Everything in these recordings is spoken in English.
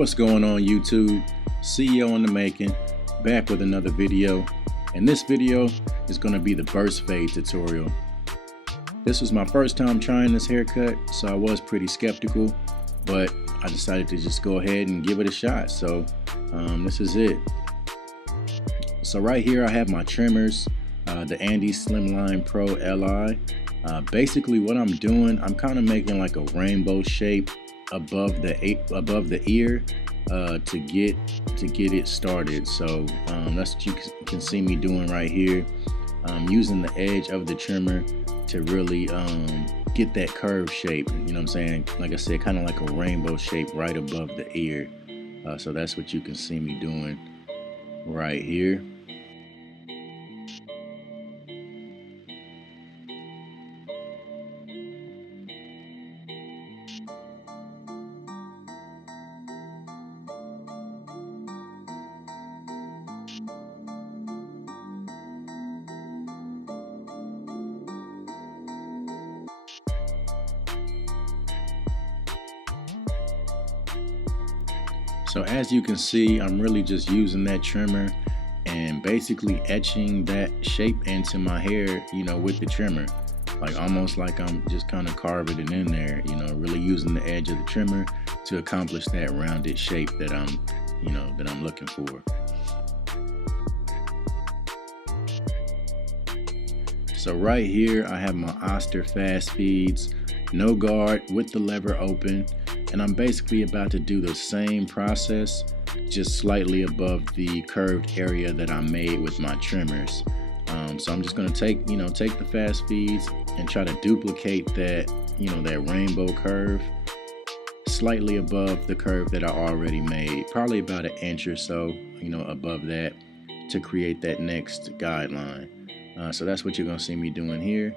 What's going on YouTube? CEO in the making, back with another video. And this video is going to be the burst fade tutorial. This was my first time trying this haircut, so I was pretty skeptical, but I decided to just go ahead and give it a shot. So this is it. So right here I have my trimmers, the Andis Slimline Pro LI. Basically what I'm doing, I'm kind of making like a rainbow shape above the ear to get it started. So that's what you can see me doing right here. Using the edge of the trimmer to really get that curve shape, you know what I'm saying? Like I said, kind of like a rainbow shape right above the ear. So that's what you can see me doing right here. So as you can see, I'm really just using that trimmer and basically etching that shape into my hair, you know, with the trimmer. Like almost like I'm just kind of carving it in there, you know, really using the edge of the trimmer to accomplish that rounded shape that I'm looking for. So right here I have my Oster fast feeds, no guard with the lever open. And I'm basically about to do the same process, just slightly above the curved area that I made with my trimmers. So I'm just gonna take the fast feeds and try to duplicate that, that rainbow curve slightly above the curve that I already made, probably about an inch or so, above that, to create that next guideline. So that's what you're gonna see me doing here.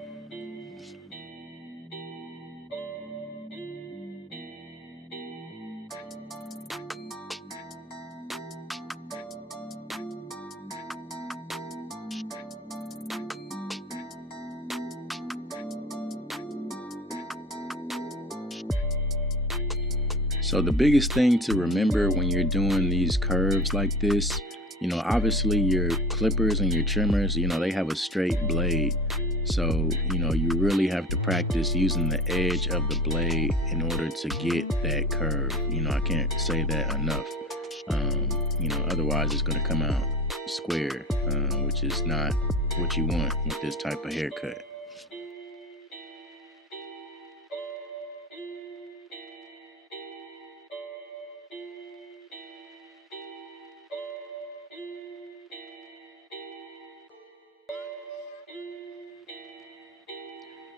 So the biggest thing to remember when you're doing these curves like this, obviously your clippers and your trimmers, they have a straight blade. So, you really have to practice using the edge of the blade in order to get that curve. I can't say that enough. Otherwise it's going to come out square, which is not what you want with this type of haircut.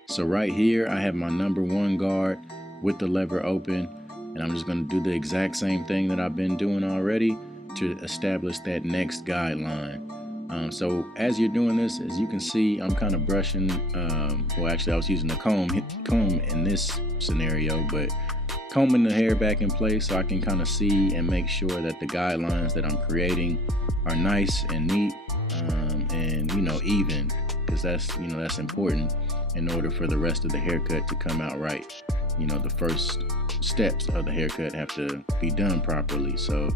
So right here, I have my #1 guard with the lever open, and I'm just going to do the exact same thing that I've been doing already to establish that next guideline. So as you're doing this, as you can see, I'm kind of brushing, well actually I was using a comb in this scenario, but combing the hair back in place so I can kind of see and make sure that the guidelines that I'm creating are nice and neat, and even, because that's important in order for the rest of the haircut to come out right. The first steps of the haircut have to be done properly. So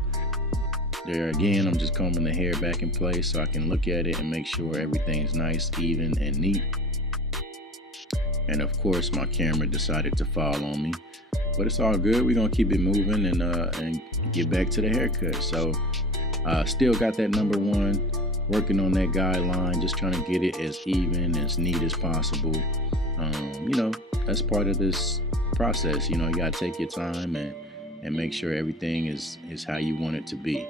there again, I'm just combing the hair back in place so I can look at it and make sure everything's nice, even, and neat. And of course, my camera decided to fall on me, but it's all good. We're gonna keep it moving and get back to the haircut. So still got that #1. Working on that guideline, just trying to get it as even, as neat as possible. That's part of this process. You gotta take your time and make sure everything is how you want it to be.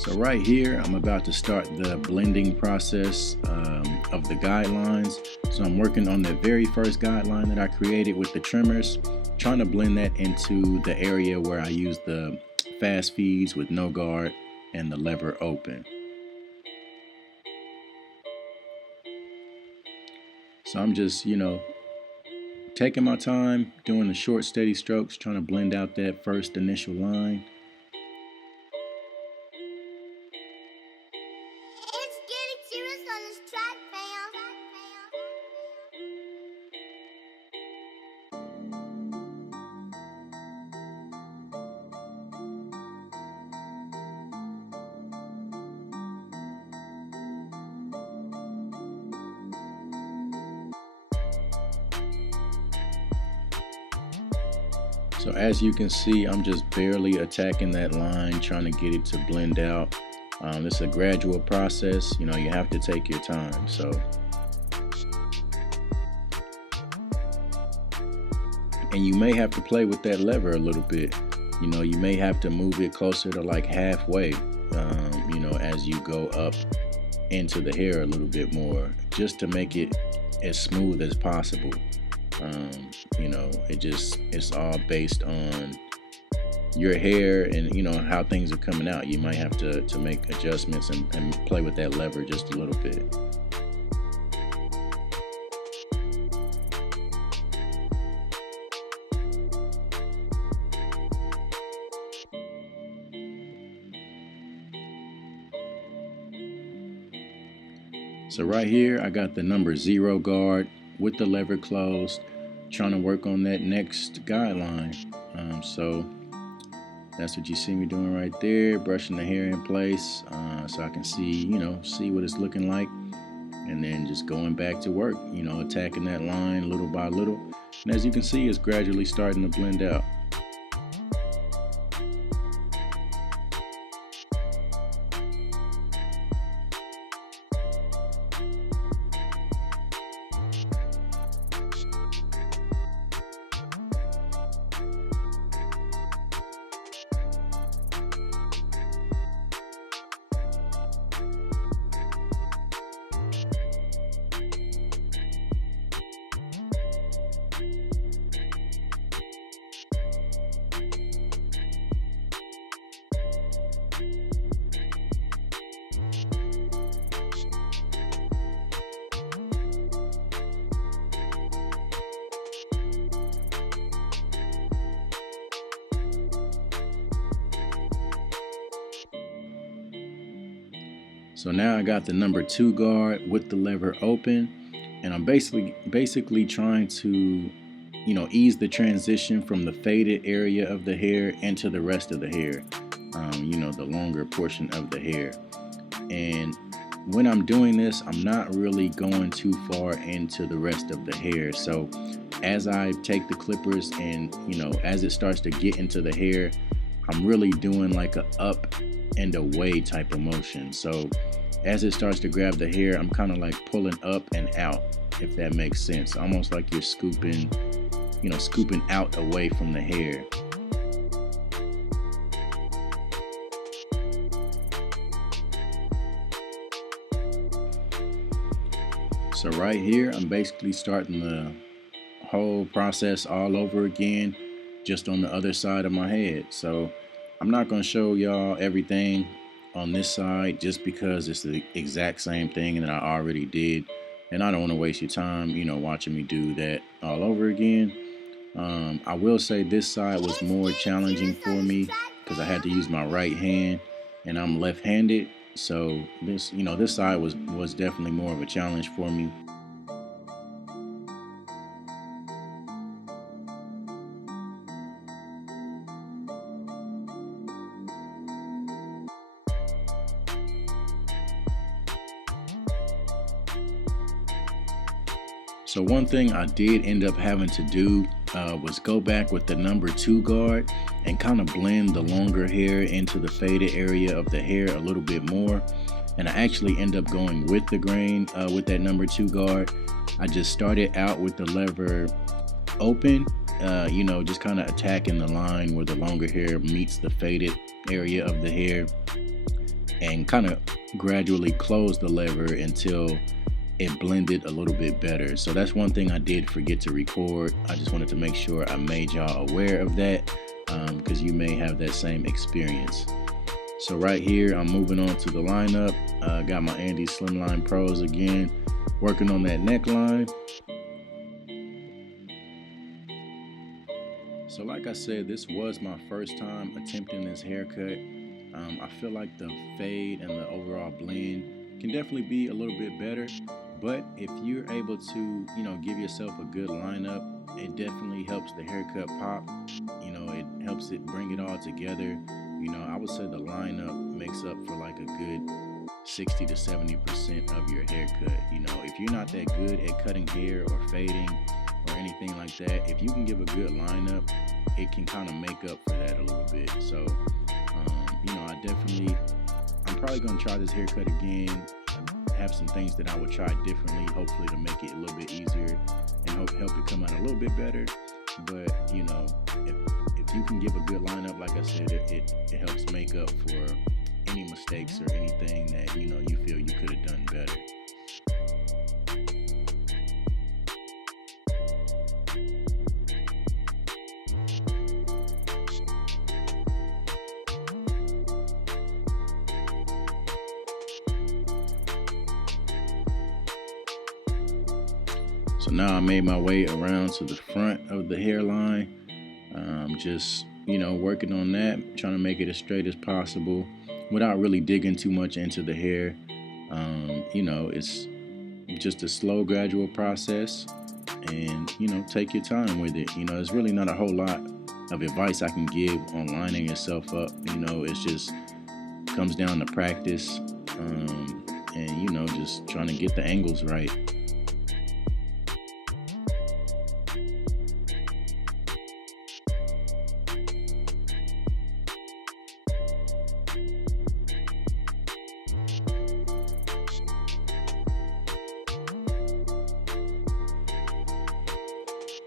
So right here, I'm about to start the blending process of the guidelines. So I'm working on the very first guideline that I created with the trimmers, trying to blend that into the area where I use the fast feeds with no guard and the lever open. So I'm just, taking my time, doing the short, steady strokes, trying to blend out that first initial line. It's getting serious on this track, So as you can see, I'm just barely attacking that line, trying to get it to blend out. This is a gradual process. You have to take your time. And you may have to play with that lever a little bit. You may have to move it closer to like halfway, as you go up into the hair a little bit more, just to make it as smooth as possible. It's all based on your hair and how things are coming out. You might have to make adjustments and play with that lever just a little bit. So right here, I got the number 0 guard with the lever closed, trying to work on that next guideline. So that's what you see me doing right there, brushing the hair in place so I can see what it's looking like, and then just going back to work, attacking that line little by little. And as you can see, it's gradually starting to blend out. So now I got the number 2 guard with the lever open, and I'm basically trying to, ease the transition from the faded area of the hair into the rest of the hair, the longer portion of the hair. And when I'm doing this, I'm not really going too far into the rest of the hair. So as I take the clippers and, as it starts to get into the hair, I'm really doing like a up and away type of motion. So as it starts to grab the hair, I'm kind of like pulling up and out, if that makes sense. Almost like you're scooping out away from the hair. So right here, I'm basically starting the whole process all over again, just on the other side of my head. So I'm not going to show y'all everything on this side just because it's the exact same thing that I already did, and I don't want to waste your time watching me do that all over again. I will say this side was more challenging for me because I had to use my right hand and I'm left-handed, so this side was definitely more of a challenge for me. So one thing I did end up having to do was go back with the number 2 guard and kind of blend the longer hair into the faded area of the hair a little bit more. And I actually end up going with the grain with that number 2 guard. I just started out with the lever open, just kind of attacking the line where the longer hair meets the faded area of the hair. and kind of gradually close the lever until it blended a little bit better. So that's one thing I did forget to record. I just wanted to make sure I made y'all aware of that, because you may have that same experience. So right here, I'm moving on to the lineup. Got my Andis Slimline Pros again, working on that neckline. So like I said, this was my first time attempting this haircut. I feel like the fade and the overall blend can definitely be a little bit better, but if you're able to, give yourself a good lineup, it definitely helps the haircut pop. It helps it bring it all together. I would say the lineup makes up for like a good 60 to 70% of your haircut. If you're not that good at cutting hair or fading or anything like that, if you can give a good lineup, it can kind of make up for that a little bit. So, I'm probably going to try this haircut again. Have some things that I would try differently, hopefully to make it a little bit easier and help it come out a little bit better. But, if you can give a good lineup, like I said, it helps make up for any mistakes or anything that, you feel you could have done better. So now I made my way around to the front of the hairline. Just, working on that, trying to make it as straight as possible without really digging too much into the hair. It's just a slow, gradual process, and, take your time with it. There's really not a whole lot of advice I can give on lining yourself up. It's just comes down to practice, and, just trying to get the angles right.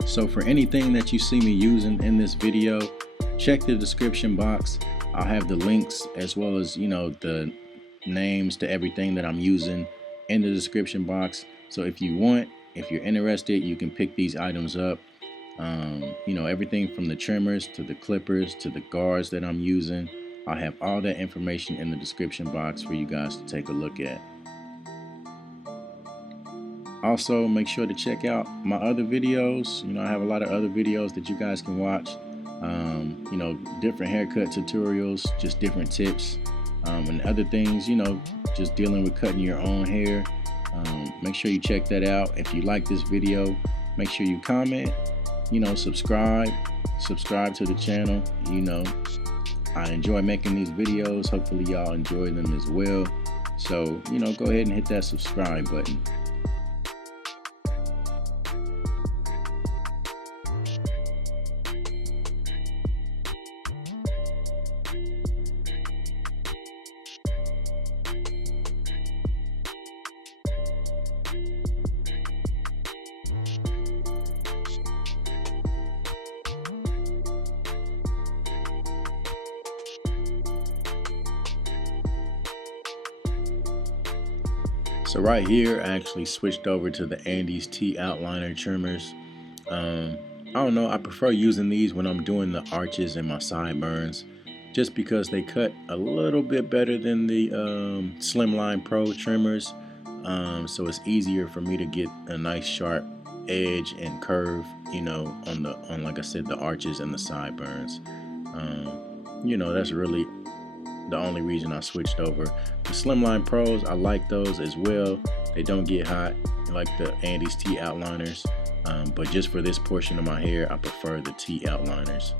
So for anything that you see me using in this video, check the description box. I'll have the links as well as, the names to everything that I'm using in the description box. So if you're interested, you can pick these items up. Everything from the trimmers to the clippers to the guards that I'm using. I'll have all that information in the description box for you guys to take a look at. Also, make sure to check out my other videos. I have a lot of other videos that you guys can watch. Different haircut tutorials, just different tips, and other things, just dealing with cutting your own hair. Make sure you check that out. If you like this video, make sure you comment, subscribe to the channel. I enjoy making these videos. Hopefully y'all enjoy them as well. So, go ahead and hit that subscribe button. So right here, I actually switched over to the Andis T outliner trimmers. I don't know, I prefer using these when I'm doing the arches and my sideburns, just because they cut a little bit better than the Slimline Pro trimmers. So it's easier for me to get a nice sharp edge and curve, on like I said, the arches and the sideburns. That's really the only reason I switched over. The Slimline Pros, I like those as well. They don't get hot like the Andis T outliners, but just for this portion of my hair, I prefer the T outliners.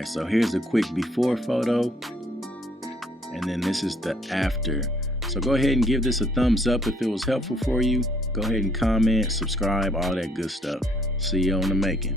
right, so here's a quick before photo, and then this is the after. So go ahead and give this a thumbs up if it was helpful for you. Go ahead and comment, subscribe, all that good stuff. See you on the making.